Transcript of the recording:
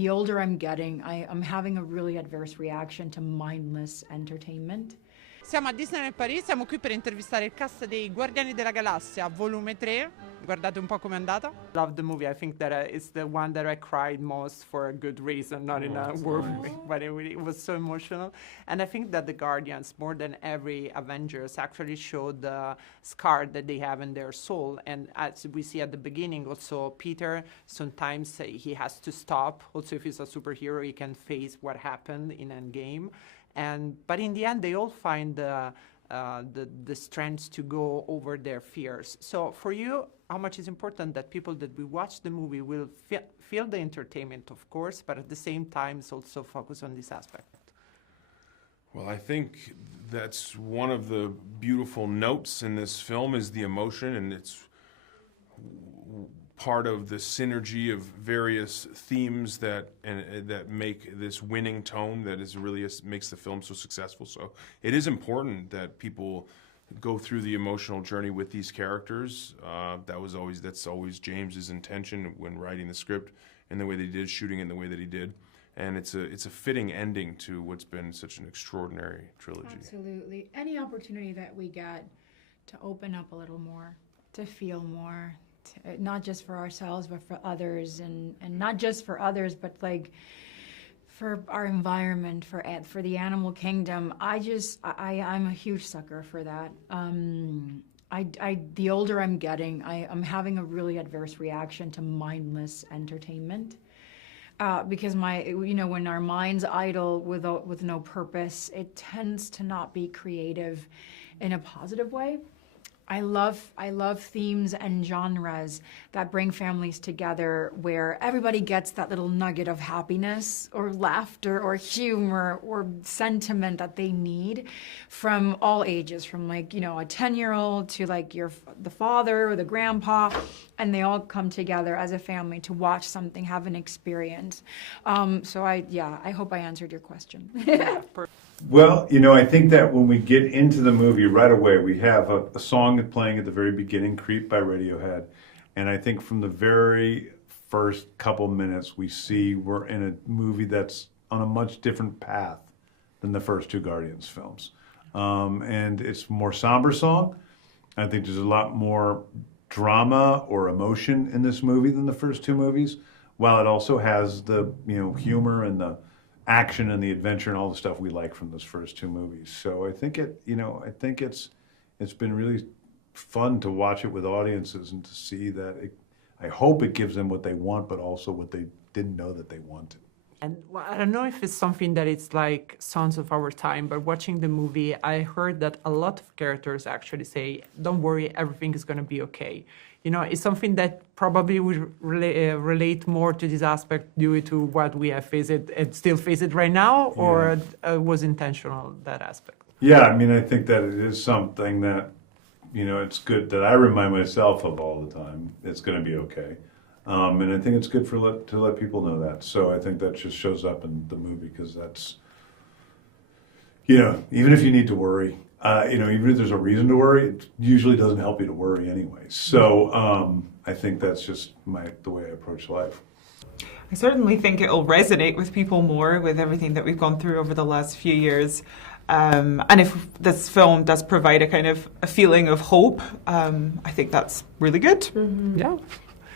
The older I'm getting, I'm having a really adverse reaction to mindless entertainment. Siamo a Disneyland Paris, siamo qui per intervistare il cast dei Guardiani della Galassia, volume 3. Guardate un po' com'è andata. Love the movie. I think that it's the one that I cried most for a good reason, not in a worry, but it was so emotional. And I think that the Guardians, more than every Avengers, actually showed the scar that they have in their soul. And as we see at the beginning, also Peter, sometimes he has to stop. Also, if he's a superhero, he can face what happened in Endgame. But in the end, they all find the strength to go over their fears. So for you, how much is important that people that will watch the movie will feel the entertainment, of course, but at the same time also focus on this aspect? Well, I think that's one of the beautiful notes in this film is the emotion, and it's part of the synergy of various themes that make this winning tone that is really makes the film so successful. So it is important that people go through the emotional journey with these characters. That's always James's intention when writing the script, and the way that he did, shooting it in the way that he did. And it's a fitting ending to what's been such an extraordinary trilogy. Absolutely. Any opportunity that we get to open up a little more, to feel more, not just for ourselves, but for others, and not just for others, but like for our environment, for the animal kingdom. I'm a huge sucker for that. The older I'm getting, I'm having a really adverse reaction to mindless entertainment. Because when our mind's idle with no purpose, it tends to not be creative in a positive way. I love themes and genres that bring families together, where everybody gets that little nugget of happiness or laughter or humor or sentiment that they need from all ages, from a 10-year-old to the father or the grandpa, and they all come together as a family to watch something, have an experience. So I hope I answered your question. Well, I think that when we get into the movie right away, we have a song playing at the very beginning, Creep by Radiohead. And I think from the very first couple minutes, we see we're in a movie that's on a much different path than the first two Guardians films. And it's a more somber song. I think there's a lot more drama or emotion in this movie than the first two movies, while it also has the humor and the action and the adventure and all the stuff we like from those first two movies. So I think it's been really fun to watch it with audiences and to see that I hope it gives them what they want, but also what they didn't know that they wanted. And I don't know if it's something that it's like Sons of Our Time, but watching the movie, I heard that a lot of characters actually say, don't worry, everything is going to be okay. It's something that probably would relate more to this aspect due to what we have faced and still face it right now, or was intentional, that aspect? Yeah, I think that it is something that, it's good that I remind myself of all the time. It's going to be okay. And I think it's good to let people know that. So I think that just shows up in the movie, because that's, even if you need to worry, even if there's a reason to worry, it usually doesn't help you to worry anyway. So I think that's just the way I approach life. I certainly think it'll resonate with people more with everything that we've gone through over the last few years. And if this film does provide a kind of a feeling of hope, I think that's really good. Yeah.